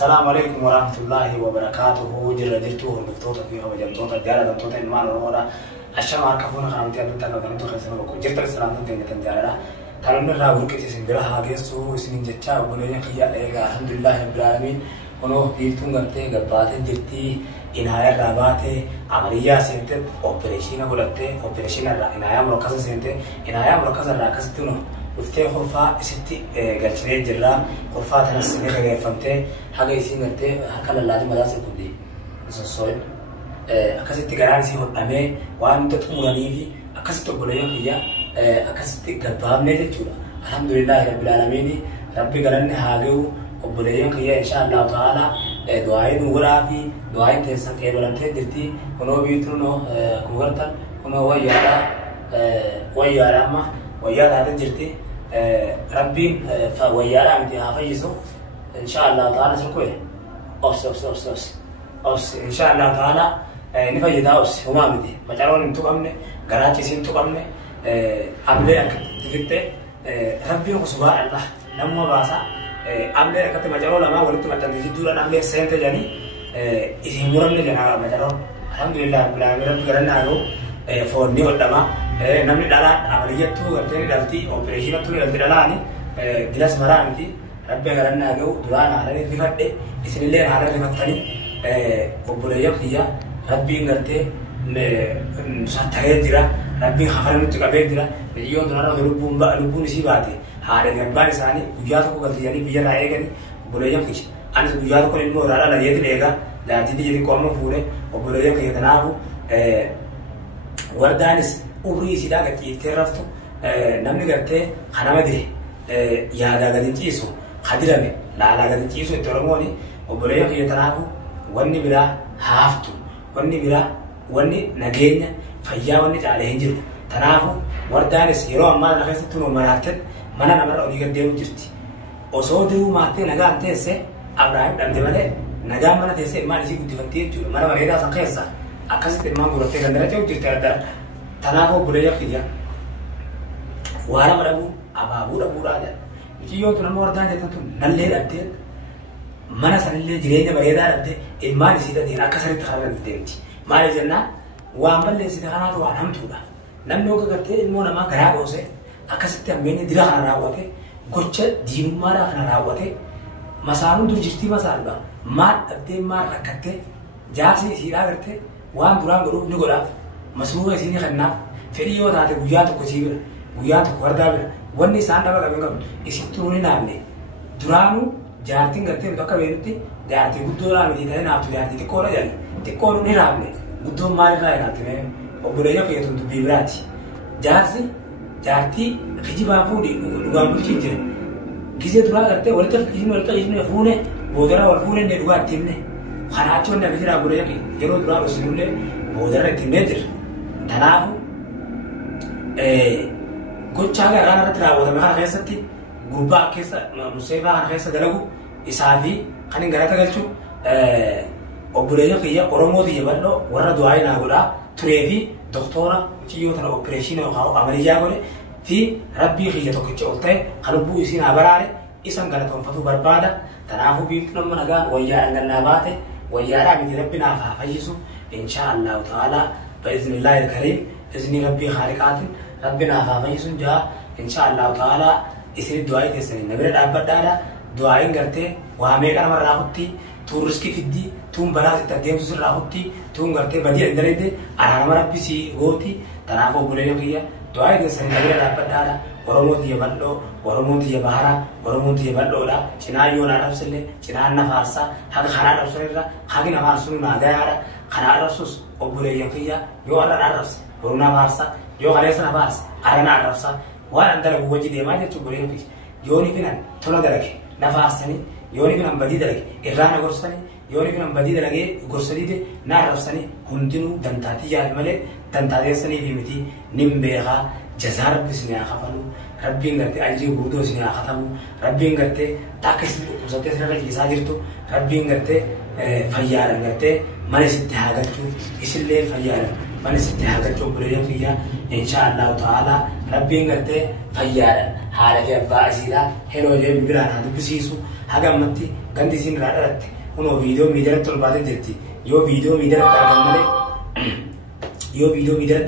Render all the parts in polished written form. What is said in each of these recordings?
السلام عليكم ورحمة الله وبركاته. جرجرتو هردفتوتا فيها وجمتوتا جالا دمتوتا إنمان ونورا الشام عركفونا خامتي أبنتا نغنتو خيسنا بكو جرت السلام تنتين جتنجالا تلونا راول كيسي سنبرا هاگيسو سنين جتشا وبنوين خيال إيغا الحمد لله رب العالمين ونو بيفتون غمتي غباتي جرتي إنهاية راباتي عملية سنتي أوبريشينا غلطي أوبريشينا إنهاية مركزة سنتي إنهاية مركزة راكزتونو وفتي خرفا ستي قلتني جرا خرفا تنسني غير فهمتي حاجة يصير نتي هكذا اللازم مدرسة كودي نصوصين أكاسيتي قرانسي هون أمي وأنا تتمرني في أكاسيتو بوليا فيا أكاسيتي قباب نيجي تورا الحمد لله رب العالمين ربي قالني هاجو وبوليا فيا إن شاء الله تعالى دعائي نورا في دعائي تنسى كيبلان تدرتي ونو بيتونو كورتان ونو ويا ما ويا هذا جرتي ربي ويا عمتي هافيسو إن شاء الله تعالى سكوي أوس إن شاء الله تعالى نفيد أوس وما بدي ما تعرفون أنتم أمني قراتي سنتم أمني أمني أكتفيت ربي وسبحان الله نمو باسا أمني أكتب ما تعرفون لما ولدت ما تنتهي دولا أمني سنت جاني إذا مرمني جنا ما تعرفون الحمد لله بلا ربي قرنا له فورني قدما نمني دالا عملية تو قلتني دالتي أوبريشن تو دالتي دالاني جلس مرامتي ربي قرنا له دولا على في فدة بسم الله على في فتني وبريء فيا ربي قلتي ساتري جرا ربي خفرنا تكبر جرا بيجون دولا لبون سيباتي هذا نبان ساني بيجاتو قلتي يعني بيجا رايه كني وبريء فيش أنا بيجاتو كل المورا لا يد ليجا دالتي دي جدي كوما فوري وبريء فيا تناهو وردانس أبري سيدا كتير كرفتو نمني قلتي خنا مدري يا دا قدين تيسو خديرني لا قدين تيسو ترموني وبريء فيا تناهو واني بلا هافتو واني بلا واني نجينا فيا واني تعالى هنجر تناهو وردانس يرو أما نخسر تنو مراتب منا نمر أودي قديم جرتي وصودرو ماتي نجان تيسه أبراهيم دمدمله نجام منا تيسه ما نسي كنت فتير جو منا وعيدا سكيسا أكاسيت ما قرأت كندرة جو جرتي هذا تناهو بريء فيا وارا مرابو أبابو رابو راجع يجيو تنام وردان جتون نللي أبدي mana sanillee jireenya bareedaa dhabde ilmaan isiidha diin akka sanitti haala deemti maal jenna waan balleessite kanaatu waan hamtuudha namni oga gartee ilmoo namaa garaa dhoose akkasitti hammeenyi dira kana raawwate gocha diinummaadhaa kana raawwate masaanuun dur jirtii masaaludha maal dhabdee maal rakkattee jaarsi isiidhaa gartee waan duraan godhuuf ni godhaaf masuura isiinii kennaaf fedhii yoo taate guyyaa tokko sii bira guyyaa tokko wardaa bira wanni isaan dhaba qaben qabdu isittuu ni naamne duraanuu jaartiin gartee bakka beerutti jaartii guddoo laa miti ta'e naaftu jaartii xiqqoo dha jedhani xiqqoo ni raafne guddoon maalirraa jiraatti mee obboleeyya keetuun dubbii biraati jaarsi jaartii kijibaan fuudhi dhugaan bulchii jira gisee duraa gartee walitti fuune boodarra wal fuune illee dhugaa itti himne kanaa achi wanni abisiraa obboleeyya kee yeroo duraa dhossinullee boodarra itti himnee jira tanaafu gochaa garaa irratti raawwatame kana keessatti gurbaa keessa museefaa kana keessa dalagu isaa fi kan hin galata galchu obboleeyya kiyya Oromoo biyya bal'oo warra du'aayi naa godhaa turee fi doktora ciyyoo tana opereeshinii yookaan amaliyyaa godhe fi rabbii kiyya tokkicha ol ta'e kan lubbuu isiin haa baraare isan galatoonfatu barbaada tanaafuu biiftuu nama nagaan wayyaa dhangannaa baate wayyaadhaa miti rabbi naaf haa fayyisu inshaa Allahu ta'aalaa bi'iznillaahi al-kariim iznii rabbii khaaliqaatiin rabbi naaf haa fayyisuun jaa inshaa Allahu ta'aalaa isini du'aayi teessanii nabira dhaabbadhaadha du'aayiin gartee waa meeqa namarraa hutti tuun riskii fiddii tuun baraasitti adeemsu sirraa hutti tuun gartee badii dalaydee araarama rabbisii gooti tanaaf obboleeyya kiyya du'aayi teessanii nabira dhaabbadhaadha Oromoo tiyya bal'oo Oromoo tiyya baharaa Oromoo tiyya bal'oodha cinaa yoo naa dhabsillee cinaan na faarsaa haga kanaa dhabsanirra hagi na faarsuun naa gayaadha kanaa dhabsus obboleeyya kiyya yoo arra naa dhabse boruu na faarsaa yoo kaleessa na faarse arra naa dhabsaa waan an dalagu wajji deemaa jechuun godhee fi yooni finan tola dalage na faarsanii yooni finan badii dalage irraa na gorsanii yooni finan badii dalagee gorsanii na arrabsanii hundinuu dantaatii yaadu malee dantaateessanii fi miti nin beekaa jazaa rabbi isin haa kafalu rabbiin gartee ajrii guddoo isin haa katabu rabbiin gartee takka isin dhukkubsattee isin irra ciisaa jirtu rabbiin gartee fayyaadan gartee mana isitti haa galchuu isillee fayyaadan mana isitti haa galchuu obboleeyyan kiyyaa inshaa Allahu ta'aalaa rabbiin gartee fayyaadan haala fi abbaa isiidhaa heloo jedhee biraan haa dubbisiisu haga ammatti ganti isiin irraa dhalatte kunoo viidiyoo miidiyaatti ol baatee jirti yoo viidiyoo miidiyaatti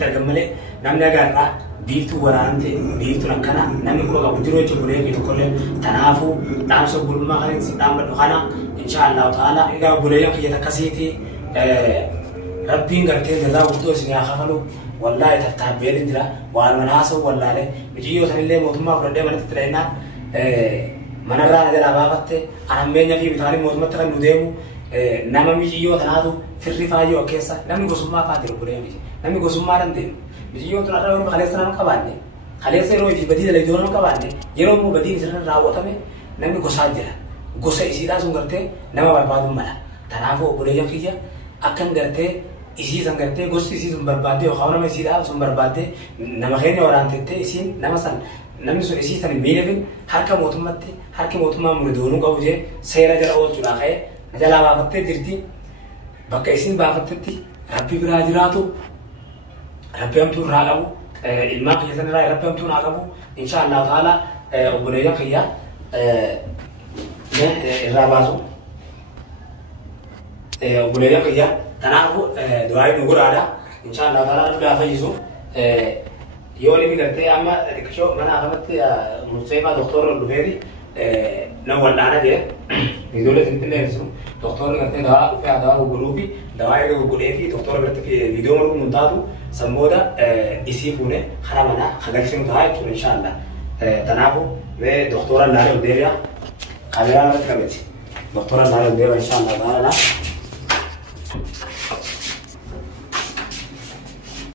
argan malee namni agarraa biiftuu waraante biiftuun akkana namni kuma qabu jiru jechuun bulee fi tokkollee tanaafuu dhaamsa gulmaa kan itti dhaabbadhu kana inshaallahu ta'ala egaa buleeyyan kiyya akkasiiti rabbiin gartee jazaa guddoo isin haa kafalu wallahi tattaabbeen jira waan manaasoo wallaalee mijiyyoo sanillee mootummaa fudhadhee manatti tireenaa manarraa na jalaa baafatte anammeenya fi bitaanii mootummatti kan nu deemu nama mijiyyoo tanaatu firri faayyoo keessa namni gosummaa faa jiru buleeyyan namni gosummaa dandeemu mijiyyoo tun irraa kaleessa nama qabaanne kaleessa yeroo itti badii dalagdoo nama qabaanne yeroo immoo badiin isirra raawwatame namni gosaa jira gosa isiidhaa sun gartee nama barbaaduu mala tanaafuu obboleeyyan kiyya akkan gartee isii san gartee gosti isii sun barbaadde yookaan nama isiidhaa sun barbaadde nama keenya waraantettee isiin nama san namni sun isii san hin miidhagin harka mootummatti harki mootummaa mure doonuu qabu jee seera jala oolchuudhaa ka'ee na jalaa baafattee jirti bakka isiin baafattetti rabbi biraa jiraatu rabbi hamtuu irraa qabu ilmaan kiyya san irraa rabbi hamtuu naa qabu inshaallahu ta'ala obboleeyyan kiyya irraa baasu obboleeyyan kiyya tanaafuu du'aayi nu godhaadha inshaallahu ta'ala rabbi haa fayyisu yoo inni gartee amma xiqqishoo mana akamatti Museefaa doktorri dhufeeti na wal'aana jee ijoollee finfinnee ibsu doktorri gartee dawaa dhufee dawaa gurguruu fi dawaa eega gurguree fi doktorri biratti viidiyoo maluun nun taatu sammooda isii fuune hara mana hagalchinu ta'a jechuudha inshaallah tanaafuu doktora laalee ol deebi'a kaameraa irratti qabeeti doktora laalee ol deebi'a inshaallah ta'ala